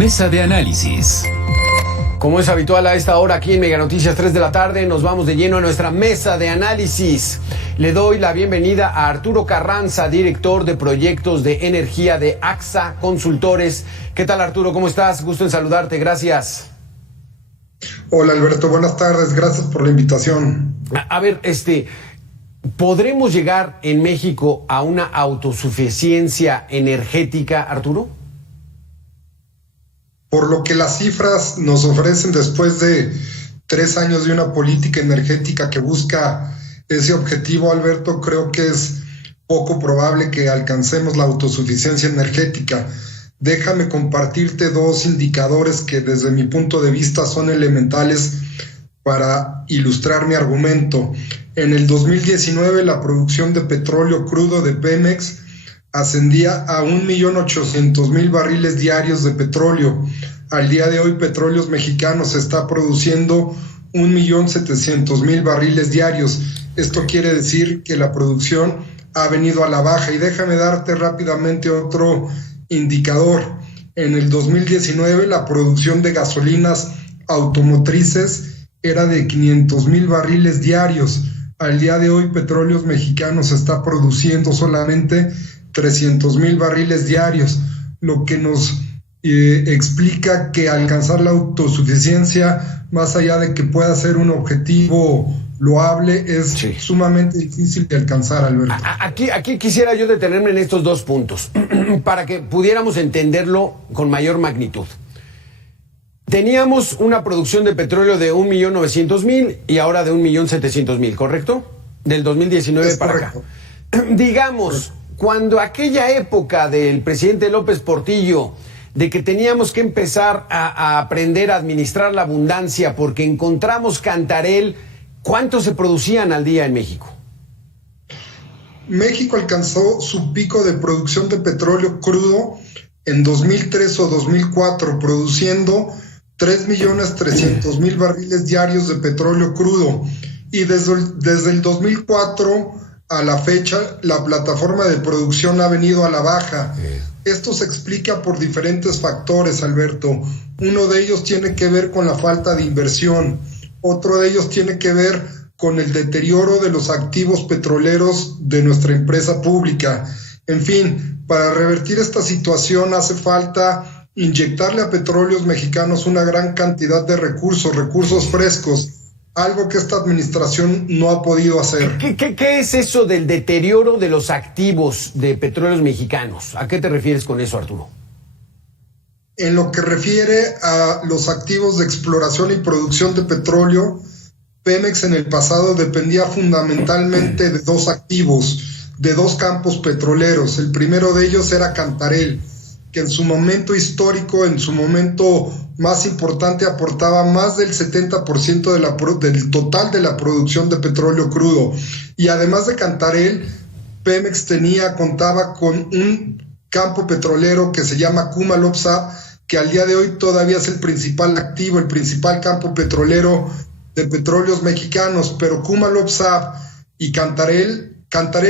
Mesa de análisis. Como es habitual a esta hora aquí en Mega Noticias 3 de la tarde, nos vamos de lleno a nuestra mesa de análisis. Le doy la bienvenida a Arturo Carranza, director de proyectos de energía de AXA Consultores. ¿Qué tal, Arturo? ¿Cómo estás? Gusto en saludarte. Gracias. Hola, Alberto. Buenas tardes. Gracias por la invitación. A ver, ¿podremos llegar en México a una autosuficiencia energética, Arturo? Por lo que las cifras nos ofrecen después de 3 años de una política energética que busca ese objetivo, Alberto, creo que es poco probable que alcancemos la autosuficiencia energética. Déjame compartirte 2 indicadores que desde mi punto de vista son elementales para ilustrar mi argumento. En el 2019 la producción de petróleo crudo de Pemex ascendía a 1.800.000 barriles diarios de petróleo. Al día de hoy, Petróleos Mexicanos está produciendo 1.700.000 barriles diarios. Esto quiere decir que la producción ha venido a la baja. Y déjame darte rápidamente otro indicador. En el 2019, la producción de gasolinas automotrices era de 500.000 barriles diarios. Al día de hoy, Petróleos Mexicanos está produciendo solamente 300.000 barriles diarios, lo que nos explica que alcanzar la autosuficiencia, más allá de que pueda ser un objetivo loable, es sumamente difícil de alcanzar, Alberto. Aquí quisiera yo detenerme en estos 2 puntos, para que pudiéramos entenderlo con mayor magnitud. Teníamos una producción de petróleo de 1.900.000 y ahora de 1.700.000, ¿correcto? Del 2019 para correcto. Acá. Digamos, cuando aquella época del presidente López Portillo, de que teníamos que empezar a aprender a administrar la abundancia porque encontramos Cantarell, ¿cuántos se producían al día en México? México alcanzó su pico de producción de petróleo crudo en 2003 o 2004, produciendo 3.300.000 barriles diarios de petróleo crudo. Y desde el 2004 a la fecha, la plataforma de producción ha venido a la baja. Esto se explica por diferentes factores, Alberto. Uno de ellos tiene que ver con la falta de inversión. Otro de ellos tiene que ver con el deterioro de los activos petroleros de nuestra empresa pública. En fin, para revertir esta situación hace falta inyectarle a Petróleos Mexicanos una gran cantidad de recursos frescos, algo que esta administración no ha podido hacer. ¿Qué es eso del deterioro de los activos de Petróleos Mexicanos? ¿A qué te refieres con eso, Arturo? En lo que refiere a los activos de exploración y producción de petróleo, Pemex en el pasado dependía fundamentalmente de 2 activos, de 2 campos petroleros. El primero de ellos era Cantarell, que en su momento histórico, en su momento más importante, aportaba más del 70% del total de la producción de petróleo crudo. Y además de Cantarell, Pemex contaba con un campo petrolero que se llama Kumalopsab, que al día de hoy todavía es el principal activo, el principal campo petrolero de Petróleos Mexicanos. Pero Kumalopsab y Cantarell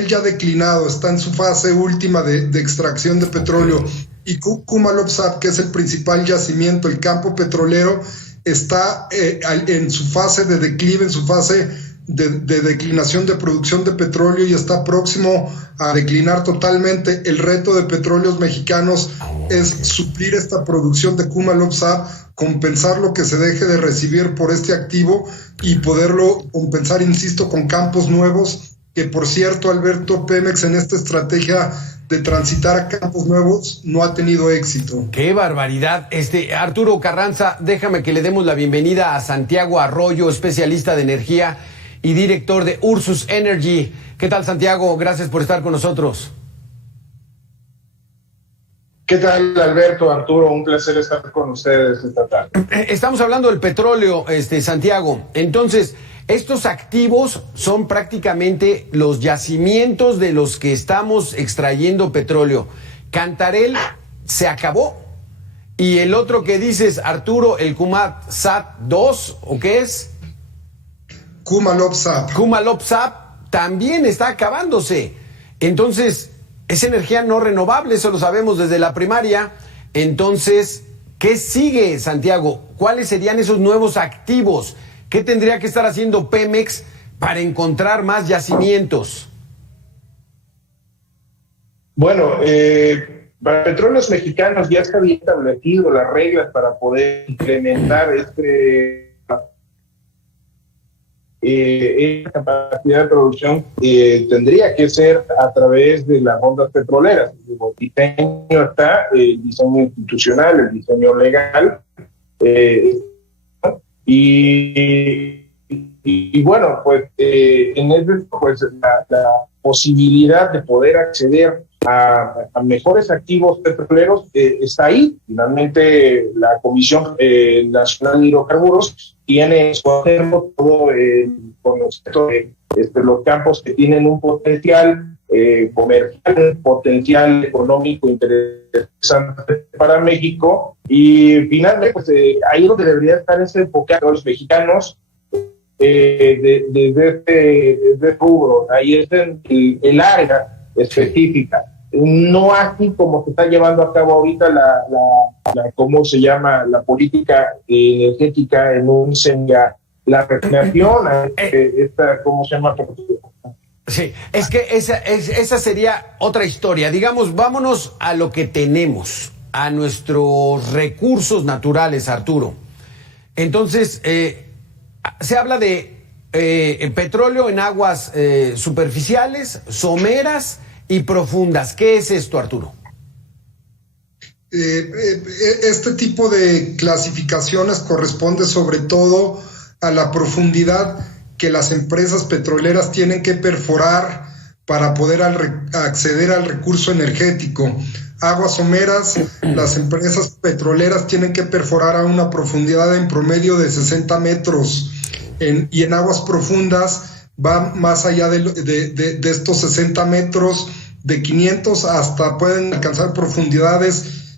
ya ha declinado, está en su fase última de extracción de petróleo. Y Kumalopsab, que es el principal yacimiento, el campo petrolero, está en su fase de declive, en su fase de declinación de producción de petróleo, y está próximo a declinar totalmente. El reto de Petróleos Mexicanos es suplir esta producción de Kumalopsab, compensar lo que se deje de recibir por este activo y poderlo compensar, insisto, con campos nuevos, que por cierto, Alberto, Pemex en esta estrategia de transitar a campos nuevos no ha tenido éxito. ¡Qué barbaridad! Arturo Carranza, déjame que le demos la bienvenida a Santiago Arroyo, especialista de energía y director de Ursus Energy. ¿Qué tal, Santiago? Gracias por estar con nosotros. ¿Qué tal, Alberto, Arturo? Un placer estar con ustedes esta tarde. Estamos hablando del petróleo, Santiago. Entonces, estos activos son prácticamente los yacimientos de los que estamos extrayendo petróleo. Cantarell se acabó. Y el otro que dices, Arturo, el Kumalopsab 2, ¿o qué es? Kumalopsab. Kumalopsab también está acabándose. Entonces, es energía no renovable, eso lo sabemos desde la primaria. Entonces, ¿Qué sigue, Santiago? ¿Cuáles serían esos nuevos activos? ¿Qué tendría que estar haciendo Pemex para encontrar más yacimientos? Bueno, para Petróleos Mexicanos ya se había establecido las reglas para poder implementar esta capacidad de producción. Tendría que ser a través de las rondas petroleras. El diseño está, el diseño institucional, el diseño legal, y bueno, pues en ese, pues la posibilidad de poder acceder a mejores activos petroleros está ahí. Finalmente, la Comisión Nacional de Hidrocarburos tiene en su acervo todo el concepto de los campos que tienen un potencial comercial, potencial económico interesante para México, y finalmente, pues ahí donde debería estar ese enfocado a los mexicanos desde este rubro. Ahí es el área específica, no así como se está llevando a cabo ahorita la ¿cómo se llama? La política energética en un la refinación, ¿cómo se llama? Sí, es que esa sería otra historia. Digamos, vámonos a lo que tenemos, a nuestros recursos naturales, Arturo. Entonces, se habla de petróleo en aguas superficiales, someras y profundas. ¿Qué es esto, Arturo? Este tipo de clasificaciones corresponde sobre todo a la profundidad que las empresas petroleras tienen que perforar para poder acceder al recurso energético. Aguas someras, las empresas petroleras tienen que perforar a una profundidad en promedio de 60 metros, y en aguas profundas va más allá de estos 60 metros, de 500 hasta pueden alcanzar profundidades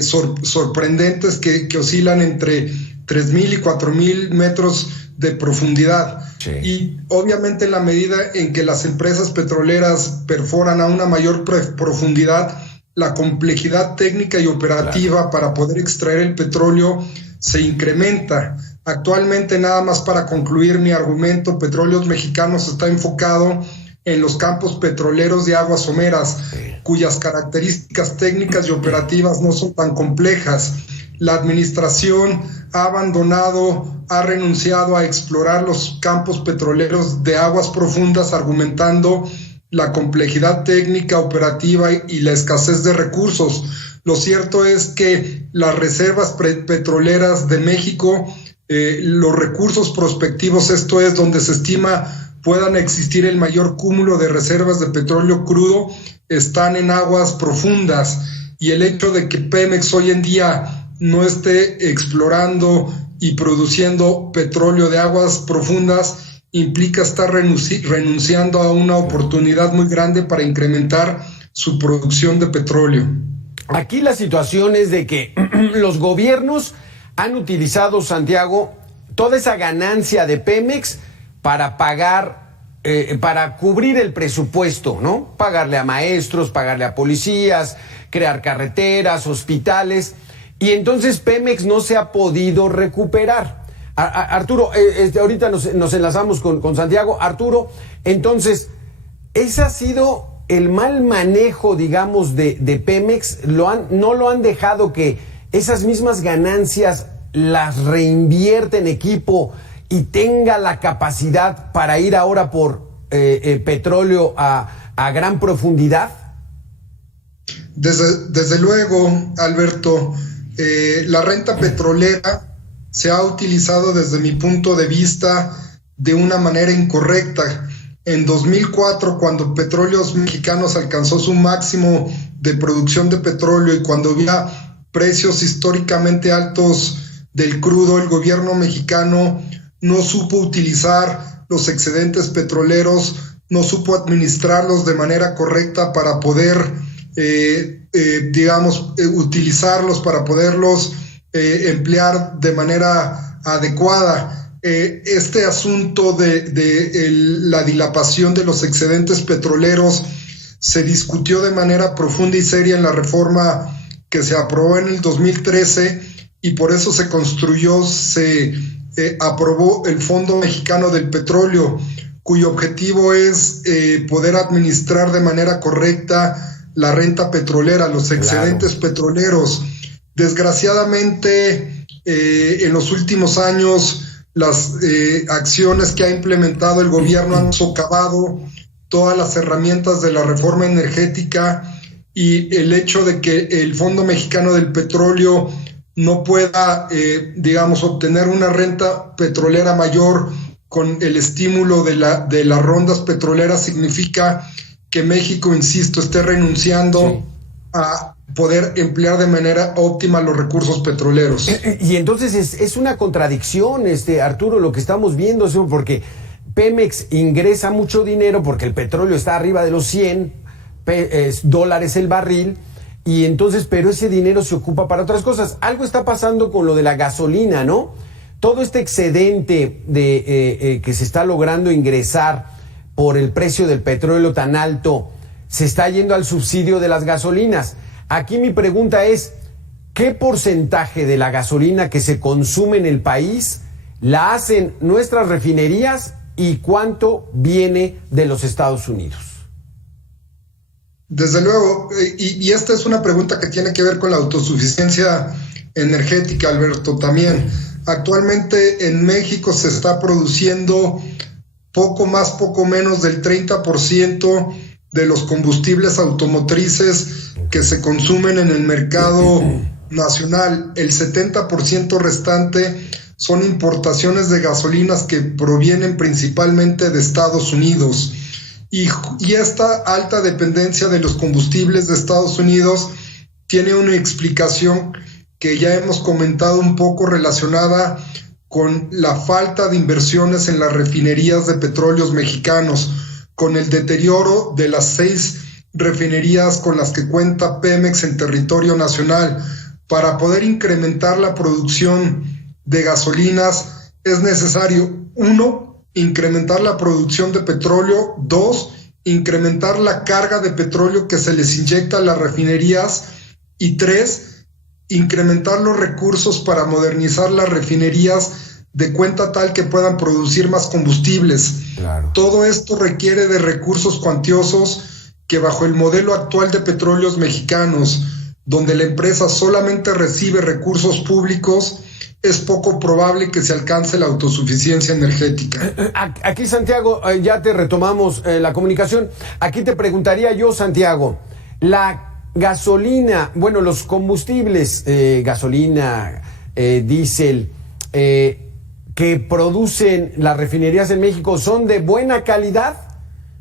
sorprendentes que oscilan entre 3,000 y 4,000 metros de profundidad. Sí. Y obviamente en la medida en que las empresas petroleras perforan a una mayor profundidad, la complejidad técnica y operativa para poder extraer el petróleo se incrementa. Actualmente, nada más para concluir mi argumento, Petróleos Mexicanos está enfocado en los campos petroleros de aguas someras, cuyas características técnicas y operativas no son tan complejas. La administración ha abandonado, ha renunciado a explorar los campos petroleros de aguas profundas, argumentando la complejidad técnica, operativa y la escasez de recursos. Lo cierto es que las reservas petroleras de México, los recursos prospectivos, esto es donde se estima puedan existir el mayor cúmulo de reservas de petróleo crudo, están en aguas profundas, y el hecho de que Pemex hoy en día no esté explorando y produciendo petróleo de aguas profundas implica estar renunciando a una oportunidad muy grande para incrementar su producción de petróleo. Aquí la situación es de que los gobiernos han utilizado, Santiago, toda esa ganancia de Pemex para pagar, para cubrir el presupuesto, ¿no? Pagarle a maestros, pagarle a policías, crear carreteras, hospitales, y entonces Pemex no se ha podido recuperar. Arturo, ahorita nos enlazamos con Santiago. Arturo, entonces, ese ha sido el mal manejo, digamos, de Pemex. No lo han dejado que esas mismas ganancias las reinvierte en equipo y tenga la capacidad para ir ahora por petróleo a gran profundidad. Desde luego, Alberto, la renta petrolera se ha utilizado desde mi punto de vista de una manera incorrecta. En 2004, cuando Petróleos Mexicanos alcanzó su máximo de producción de petróleo y cuando había precios históricamente altos del crudo, el gobierno mexicano no supo utilizar los excedentes petroleros, no supo administrarlos de manera correcta para poder, utilizarlos, para poderlos emplear de manera adecuada. Este asunto de la dilapación de los excedentes petroleros se discutió de manera profunda y seria en la reforma que se aprobó en el 2013 y por eso se construyó, se aprobó el Fondo Mexicano del Petróleo, cuyo objetivo es poder administrar de manera correcta la renta petrolera, los excedentes petroleros. Desgraciadamente, en los últimos años, las acciones que ha implementado el gobierno han socavado todas las herramientas de la reforma energética, y el hecho de que el Fondo Mexicano del Petróleo no pueda, obtener una renta petrolera mayor con el estímulo de las rondas petroleras significa que México, insisto, esté renunciando a poder emplear de manera óptima los recursos petroleros. Y entonces es una contradicción, Arturo, lo que estamos viendo, porque Pemex ingresa mucho dinero porque el petróleo está arriba de los $100 el barril, y entonces, pero ese dinero se ocupa para otras cosas. Algo está pasando con lo de la gasolina, ¿no? Todo este excedente que se está logrando ingresar por el precio del petróleo tan alto se está yendo al subsidio de las gasolinas. Aquí mi pregunta es, ¿qué porcentaje de la gasolina que se consume en el país la hacen nuestras refinerías y cuánto viene de los Estados Unidos? Desde luego, y esta es una pregunta que tiene que ver con la autosuficiencia energética, Alberto, también. Actualmente en México se está produciendo poco más, poco menos del 30% de los combustibles automotrices que se consumen en el mercado nacional. El 70% restante son importaciones de gasolinas que provienen principalmente de Estados Unidos. Y esta alta dependencia de los combustibles de Estados Unidos tiene una explicación que ya hemos comentado un poco, relacionada con la falta de inversiones en las refinerías de petróleos mexicanos, con el deterioro de las 6 refinerías con las que cuenta Pemex en territorio nacional. Para poder incrementar la producción de gasolinas es necesario, 1, incrementar la producción de petróleo, 2, incrementar la carga de petróleo que se les inyecta a las refinerías, y 3, incrementar los recursos para modernizar las refinerías de cuenta tal que puedan producir más combustibles. Claro. Todo esto requiere de recursos cuantiosos que, bajo el modelo actual de Petróleos Mexicanos, donde la empresa solamente recibe recursos públicos, es poco probable que se alcance la autosuficiencia energética. Aquí, Santiago, ya te retomamos la comunicación. Aquí te preguntaría yo, Santiago, la gasolina, bueno, los combustibles, gasolina, diésel, que producen las refinerías en México, ¿son de buena calidad?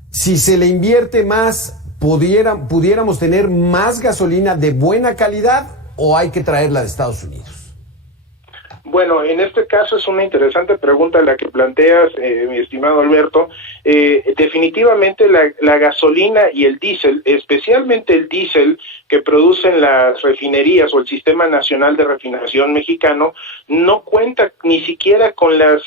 Si se le invierte más, ¿pudiéramos tener más gasolina de buena calidad o hay que traerla de Estados Unidos? Bueno, en este caso es una interesante pregunta la que planteas, mi estimado Alberto. Definitivamente la gasolina y el diésel, especialmente el diésel que producen las refinerías o el Sistema Nacional de Refinación mexicano, no cuenta ni siquiera con las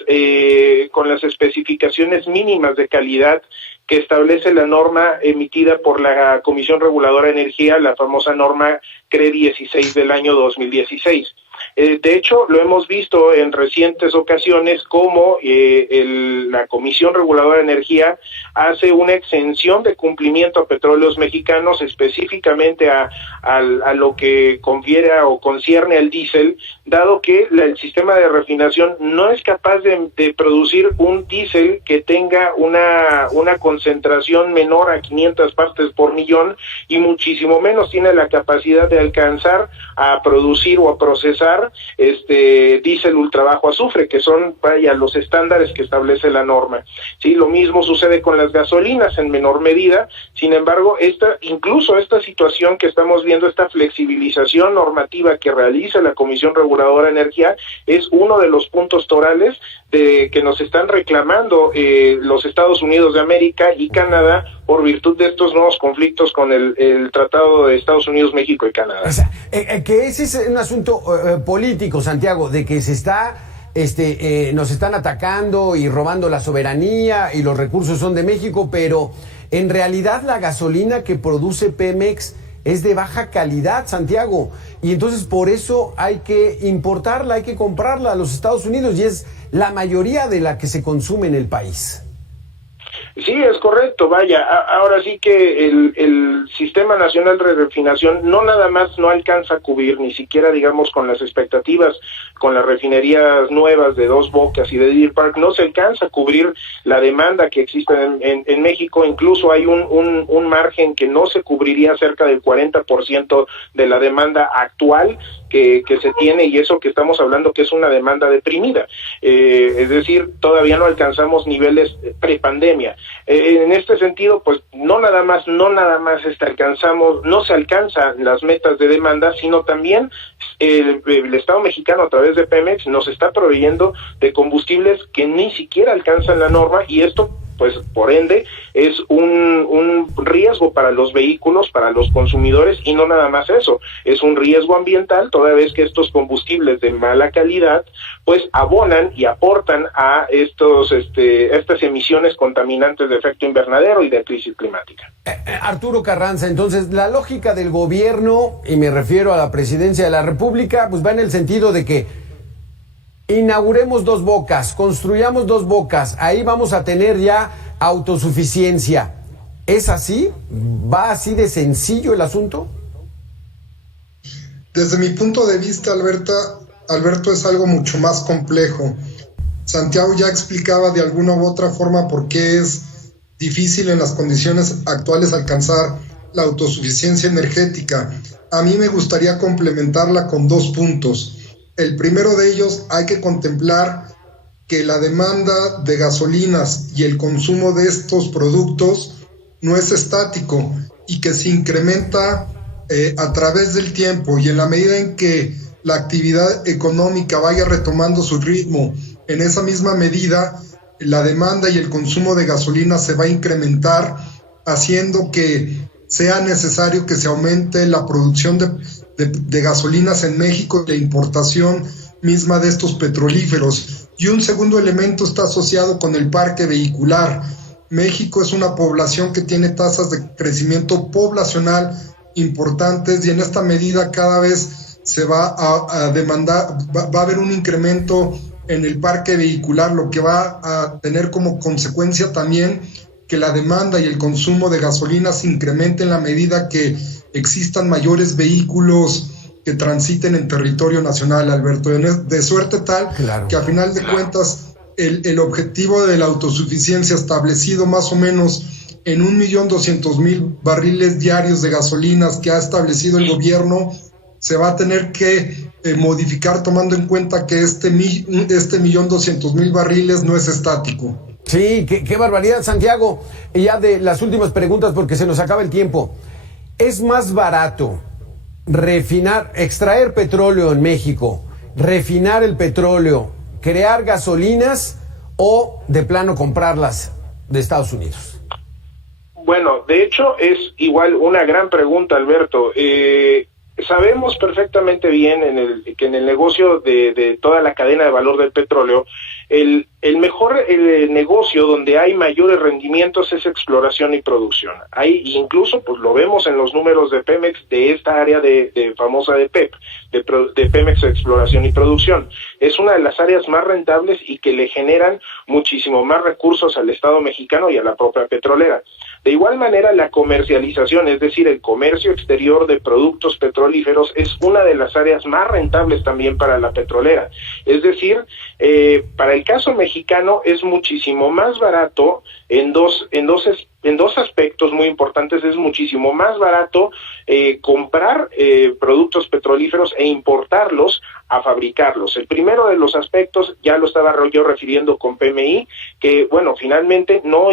especificaciones mínimas de calidad que establece la norma emitida por la Comisión Reguladora de Energía, la famosa norma CRE 16 del año 2016. De hecho, lo hemos visto en recientes ocasiones como la Comisión Reguladora de Energía hace una exención de cumplimiento a Petróleos Mexicanos, específicamente a lo que confiere o concierne al diésel, dado que el sistema de refinación no es capaz de producir un diésel que tenga una concentración menor a 500 partes por millón, y muchísimo menos tiene la capacidad de alcanzar a producir o a procesar diésel ultra bajo azufre, que son los estándares que establece la norma. Sí, lo mismo sucede con las gasolinas en menor medida. Sin embargo, incluso esta situación que estamos viendo, esta flexibilización normativa que realiza la Comisión Reguladora de Energía, es uno de los puntos torales que nos están reclamando los Estados Unidos de América y Canadá por virtud de estos nuevos conflictos con el Tratado de Estados Unidos, México y Canadá. O sea, que ese es un asunto político, Santiago, de que nos están atacando y robando la soberanía y los recursos son de México, pero en realidad la gasolina que produce Pemex es de baja calidad, Santiago, y entonces por eso hay que importarla, hay que comprarla a los Estados Unidos, y es la mayoría de la que se consume en el país. Sí, es correcto, vaya, ahora sí que el Sistema Nacional de Refinación no nada más no alcanza a cubrir, ni siquiera digamos con las expectativas, con las refinerías nuevas de Dos Bocas y de Deer Park, no se alcanza a cubrir la demanda que existe en México, incluso hay un margen que no se cubriría cerca del 40% de la demanda actual que se tiene, y eso que estamos hablando que es una demanda deprimida, es decir, todavía no alcanzamos niveles prepandemia. En este sentido, pues no nada más no se alcanzan las metas de demanda, sino también el Estado mexicano a través de Pemex nos está proveyendo de combustibles que ni siquiera alcanzan la norma, y esto pues por ende es un riesgo para los vehículos, para los consumidores, y no nada más eso, es un riesgo ambiental, toda vez que estos combustibles de mala calidad pues abonan y aportan a estas emisiones contaminantes de efecto invernadero y de crisis climática. Arturo Carranza, entonces la lógica del gobierno, y me refiero a la presidencia de la República, pues va en el sentido de que inauguremos Dos Bocas, construyamos Dos Bocas, ahí vamos a tener ya autosuficiencia. ¿Es así? ¿Va así de sencillo el asunto? Desde mi punto de vista, Alberto, es algo mucho más complejo. Santiago ya explicaba de alguna u otra forma por qué es difícil en las condiciones actuales alcanzar la autosuficiencia energética. A mí me gustaría complementarla con 2 puntos. El primero de ellos, hay que contemplar que la demanda de gasolinas y el consumo de estos productos no es estático y que se incrementa a través del tiempo, y en la medida en que la actividad económica vaya retomando su ritmo, en esa misma medida la demanda y el consumo de gasolina se va a incrementar, haciendo que sea necesario que se aumente la producción de gasolinas en México y la importación misma de estos petrolíferos. Y un segundo elemento está asociado con el parque vehicular. México es una población que tiene tasas de crecimiento poblacional importantes, y en esta medida cada vez se va a demandar, va a haber un incremento en el parque vehicular, lo que va a tener como consecuencia también que la demanda y el consumo de gasolina se incremente en la medida que existan mayores vehículos que transiten en territorio nacional, Alberto, de suerte tal que a final de cuentas el objetivo de la autosuficiencia establecido más o menos en 1.200.000 barriles diarios de gasolinas que ha establecido el gobierno se va a tener que modificar, tomando en cuenta que este 1.200.000 barriles no es estático. Sí, qué barbaridad, Santiago. Y ya de las últimas preguntas, porque se nos acaba el tiempo. ¿Es más barato extraer petróleo en México, refinar el petróleo, crear gasolinas, o de plano comprarlas de Estados Unidos? Bueno, de hecho es igual una gran pregunta, Alberto. Sabemos perfectamente bien que en el negocio de toda la cadena de valor del petróleo, el mejor negocio donde hay mayores rendimientos es exploración y producción. Hay incluso, pues lo vemos en los números de Pemex, de esta área famosa de PEP, de Pemex Exploración y Producción. Es una de las áreas más rentables y que le generan muchísimo más recursos al Estado mexicano y a la propia petrolera. De igual manera, la comercialización, es decir, el comercio exterior de productos petrolíferos, es una de las áreas más rentables también para la petrolera. Es decir, para el caso mexicano es muchísimo más barato en dos aspectos muy importantes. Es muchísimo más barato comprar productos petrolíferos e importarlos a fabricarlos. El primero de los aspectos, ya lo estaba yo refiriendo con PMI, que bueno, finalmente no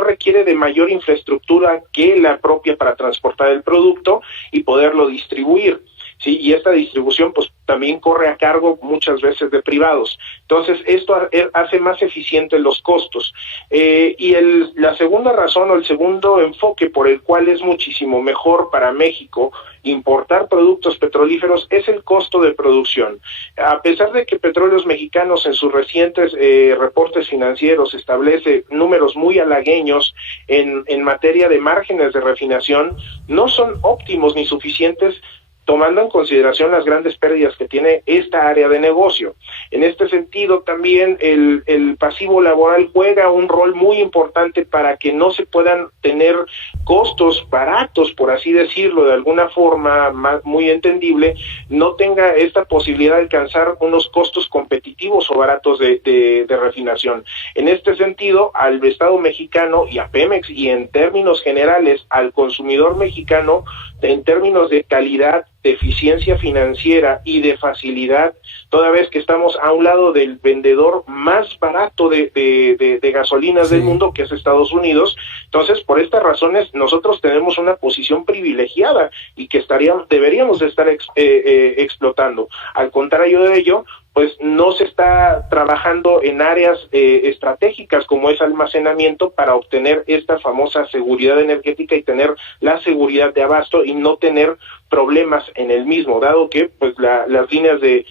requiere de mayor infraestructura que la propia para transportar el producto y poderlo distribuir. ¿sí? Y esta distribución pues también corre a cargo muchas veces de privados. Entonces esto hace más eficientes los costos. Y la segunda razón o el segundo enfoque por el cual es muchísimo mejor para México importar productos petrolíferos es el costo de producción. A pesar de que Petróleos Mexicanos en sus recientes reportes financieros establece números muy halagueños en materia de márgenes de refinación, no son óptimos ni suficientes tomando en consideración las grandes pérdidas que tiene esta área de negocio. En este sentido, también el pasivo laboral juega un rol muy importante para que no se puedan tener costos baratos, por así decirlo, de alguna forma muy entendible, no tenga esta posibilidad de alcanzar unos costos competitivos o baratos de refinación. En este sentido, al Estado mexicano y a Pemex, y en términos generales al consumidor mexicano, en términos de calidad, de eficiencia financiera y de facilidad, toda vez que estamos a un lado del vendedor más barato de gasolinas del mundo, que es Estados Unidos. Entonces, por estas razones, nosotros tenemos una posición privilegiada y que deberíamos de estar explotando. Al contrario de ello, pues no se está trabajando en áreas estratégicas como es almacenamiento para obtener esta famosa seguridad energética y tener la seguridad de abasto y no tener problemas en el mismo, dado que pues las líneas de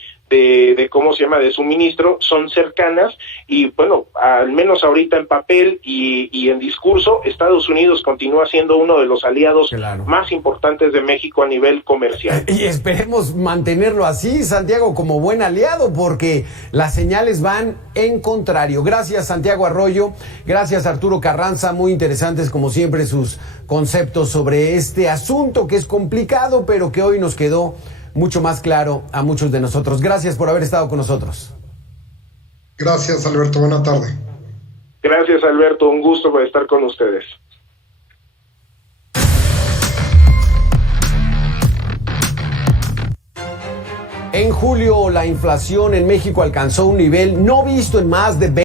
suministro son cercanas y bueno, al menos ahorita en papel y en discurso, Estados Unidos continúa siendo uno de los aliados más importantes de México a nivel comercial. Y esperemos mantenerlo así, Santiago, como buen aliado, porque las señales van en contrario. Gracias, Santiago Arroyo, gracias, Arturo Carranza, muy interesantes como siempre sus conceptos sobre este asunto que es complicado, pero que hoy nos quedó mucho más claro a muchos de nosotros. Gracias por haber estado con nosotros. Gracias, Alberto. Buena tarde. Gracias, Alberto. Un gusto por estar con ustedes. En julio, la inflación en México alcanzó un nivel no visto en más de